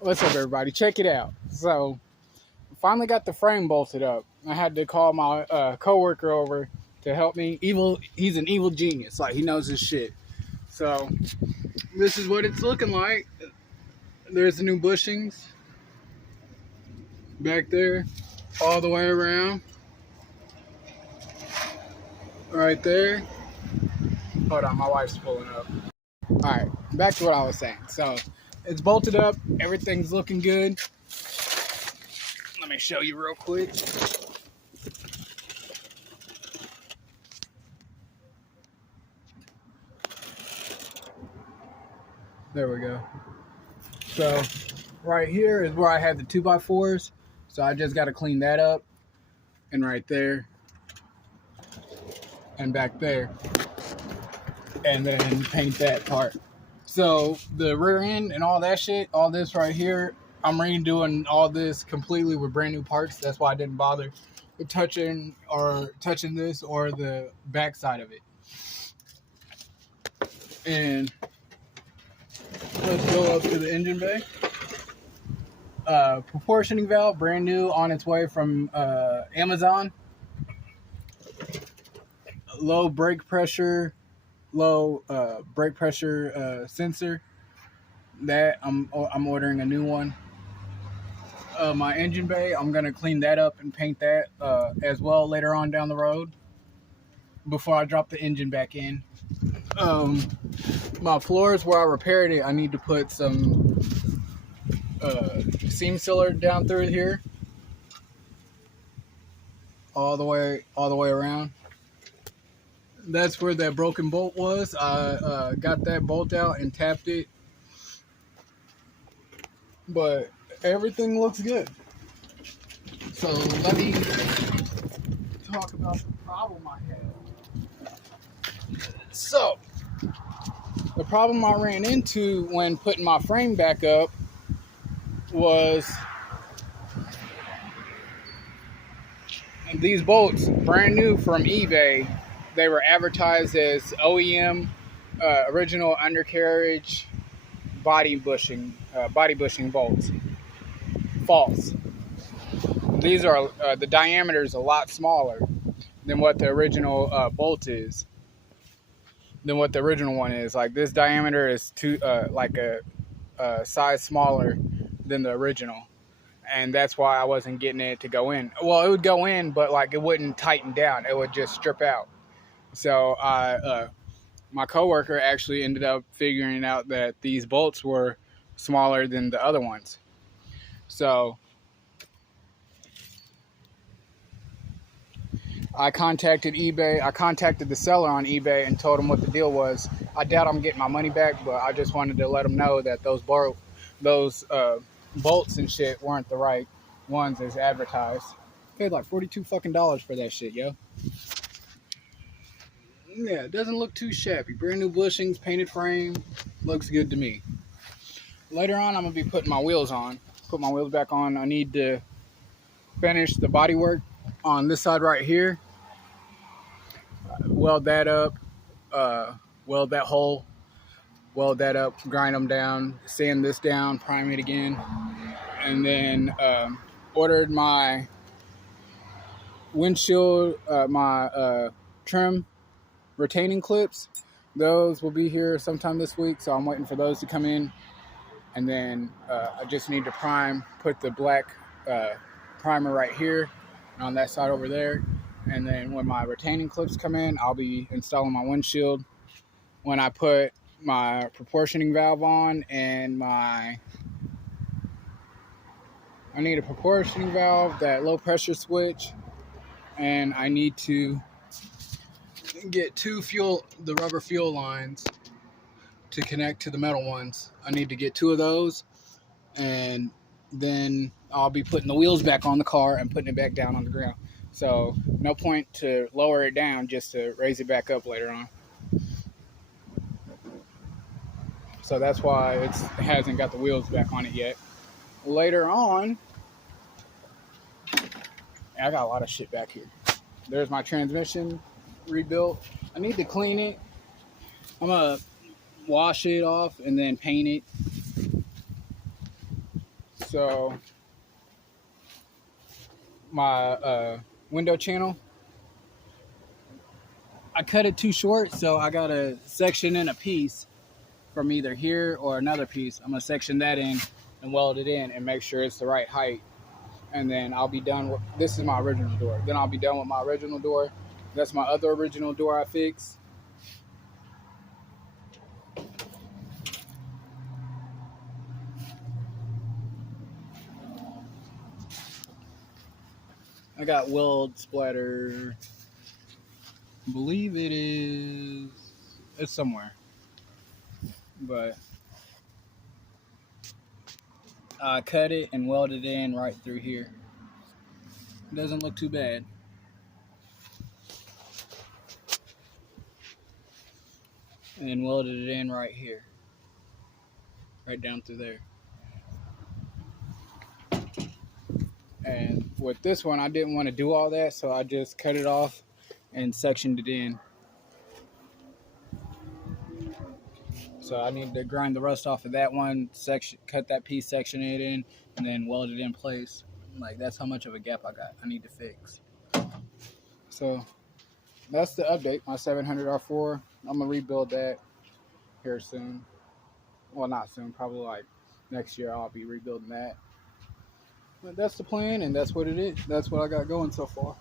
What's up, everybody? Check it out. So, finally got the frame bolted up. I had to call my coworker over to help me. He's an evil genius. Like, he knows his shit. So, this is what it's looking like. There's the new bushings back there, all the way around, right there. Hold on, my wife's pulling up. All right, back to what I was saying. So, it's bolted up. Everything's looking good. Let me show you real quick. There we go. So right here is where I had the 2x4s. So I just got to clean that up. And right there. And back there. And then paint that part. So the rear end and all that shit, all this right here, I'm redoing all this completely with brand new parts. That's why I didn't bother touching this or the back side of it. And let's go up to the engine bay. Proportioning valve, brand new, on its way from Amazon. Low brake pressure sensor. That I'm ordering a new one. My engine bay, I'm gonna clean that up and paint that as well later on down the road before I drop the engine back in. My floors where I repaired it, I need to put some seam sealer down through here, all the way around. That's where that broken bolt was. I got that bolt out and tapped it, but everything looks good. So let me talk about the problem I had. So the problem I ran into when putting my frame back up was these bolts, brand new from eBay. They were advertised as OEM, original undercarriage body bushing bolts. False. These are the diameter is a lot smaller than what the original bolt is. Than what the original one is. Like, this diameter is like a size smaller than the original, and that's why I wasn't getting it to go in. Well, it would go in, but like it wouldn't tighten down. It would just strip out. So my coworker actually ended up figuring out that these bolts were smaller than the other ones. So I contacted eBay. I contacted the seller on eBay and told him what the deal was. I doubt I'm getting my money back, but I just wanted to let him know that those bolts and shit weren't the right ones as advertised. Paid like $42 fucking for that shit, yo. Yeah, it doesn't look too shabby. Brand new bushings, painted frame, looks good to me. Later on, I'm gonna be putting my wheels on. Put my wheels back on. I need to finish the body work on this side right here. Weld that up. Weld that hole. Weld that up. Grind them down. Sand this down. Prime it again. And then ordered my windshield, my trim retaining clips. Those will be here sometime this week, so I'm waiting for those to come in. And then I just need to put the black primer right here and on that side over there. And then when my retaining clips come in, I'll be installing my windshield. When I put my proportioning valve on and I need a proportioning valve, that low pressure switch, and I need to get the rubber fuel lines to connect to the metal ones. I need to get 2 of those, and then I'll be putting the wheels back on the car and putting it back down on the ground. So no point to lower it down just to raise it back up later on. So that's why it hasn't got the wheels back on it yet. Later on, I got a lot of shit back here. There's my transmission rebuilt. I need to clean it. I'm gonna wash it off and then paint it. So my window channel, I cut it too short, so I got to section in a piece from either here or another piece. I'm gonna section that in and weld it in and make sure it's the right height. And then I'll be done with, this is my original door. Then I'll be done with my original door. That's my other original door I fixed. I got weld splatter. I believe it's somewhere. But I cut it and welded it in right through here. It doesn't look too bad. And welded it in right here. Right down through there. And with this one, I didn't want to do all that, so I just cut it off and sectioned it in. So I need to grind the rust off of that one, cut that piece, section it in, and then weld it in place. Like, that's how much of a gap I got. I need to fix. So that's the update. My 700R4. I'm gonna rebuild that here soon. Well, not soon. Probably like next year. I'll be rebuilding that. But that's the plan, and that's what it is. That's what I got going so far.